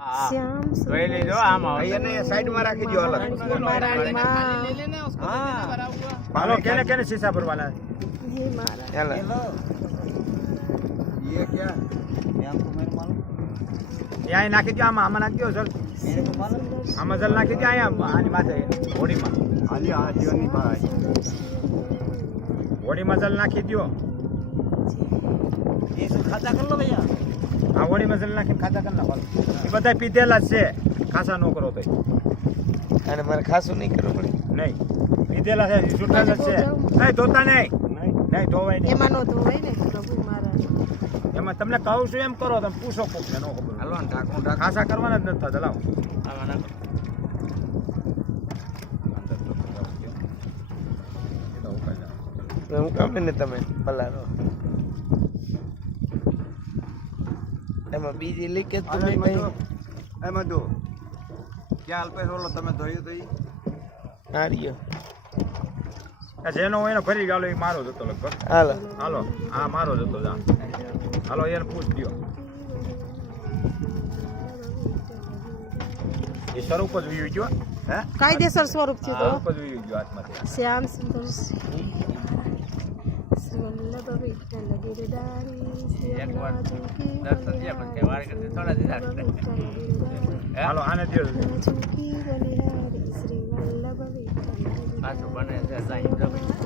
શ્યામ જોઈ લેજો આમાં એને સાઈડમાં રાખી દો અલગ महारानी माँ હાલો કેને કેને शीशा ભરવાના हे महाराज हेलो ये क्या ये हमको मेरे मालूम ત્યાં નાખી દો આમાં નાખી દો જલ मेरे को मालूम આમાં જલ નાખી દો અહીંયા આની માથે હોડીમાં आली आजीवनी भाई હોડીમાં જલ નાખી દો ये सब खाता कर लो भैया આ હોડીમાં જલ નાખીને ખાતા કરી નાખો એ બધા પીધેલા જ છે ખાસા ન કરો તો અને મારે ખાસું નહીં કરવું પડે નહીં પીધેલા છે છૂટા જ છે નહીં ધોતા નહીં નહીં ધોવાય નહીં એમાં નો ધોવાય ને પ્રભુ મહારાજ એમાં તમને કહું છું એમ કરો તમે પૂછો કોક ને નો ખબર હાલો ને ઢાંકણું ખાસા કરવાના જ નથી થતા લાવો હું કામ ને તમે પલારો એમાં બીજી લીકેજ તો નહીં ભાઈ એમાં દો ક્યાં અલ્પેશ ઓલો તમે ધોયું તો હાર્યો જેનો હોય એને ફરી ગાલો એ મારો જ હતો લગભગ હાલો હાલો હા મારો જ હતો જા હાલો એને પૂછ દો એ સ્વરૂપ જ વીયું ગયો હે કાયદેસર સ્વરૂપ થયું તો સ્વરૂપ જ વીયું ગયો હાથમાંથી શ્યામ સુંદર શ્રી વલ્લભ વિઠ્ઠલ ગિરધારી શ્રી હાલો આને દો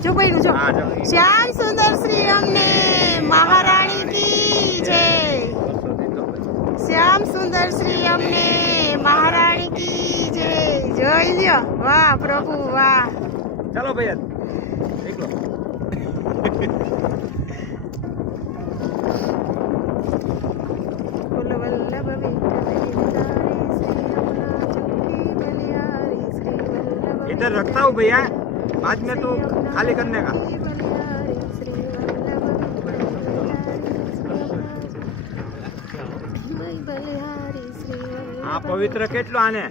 જો બન્યું જો હા, જો. શ્યામ સુંદર શ્રી અમને મહારાણી કી જય શ્યામ સુંદર શ્રી અમને મહારાણી કી જય જોઈ લ્યો વાહ પ્રભુ વાહ ચાલો ભાઈ એકલો બોલો વલ્લભ વિઠ્ઠલ ગિરધારી શ્રી રમણા ચૌકી બલિહારી શ્રી વલ્લભ इधर रखता हूँ भैया बाद में तो खाली करने का બલિહારી શ્રી આ પવિત્ર કેટલો આને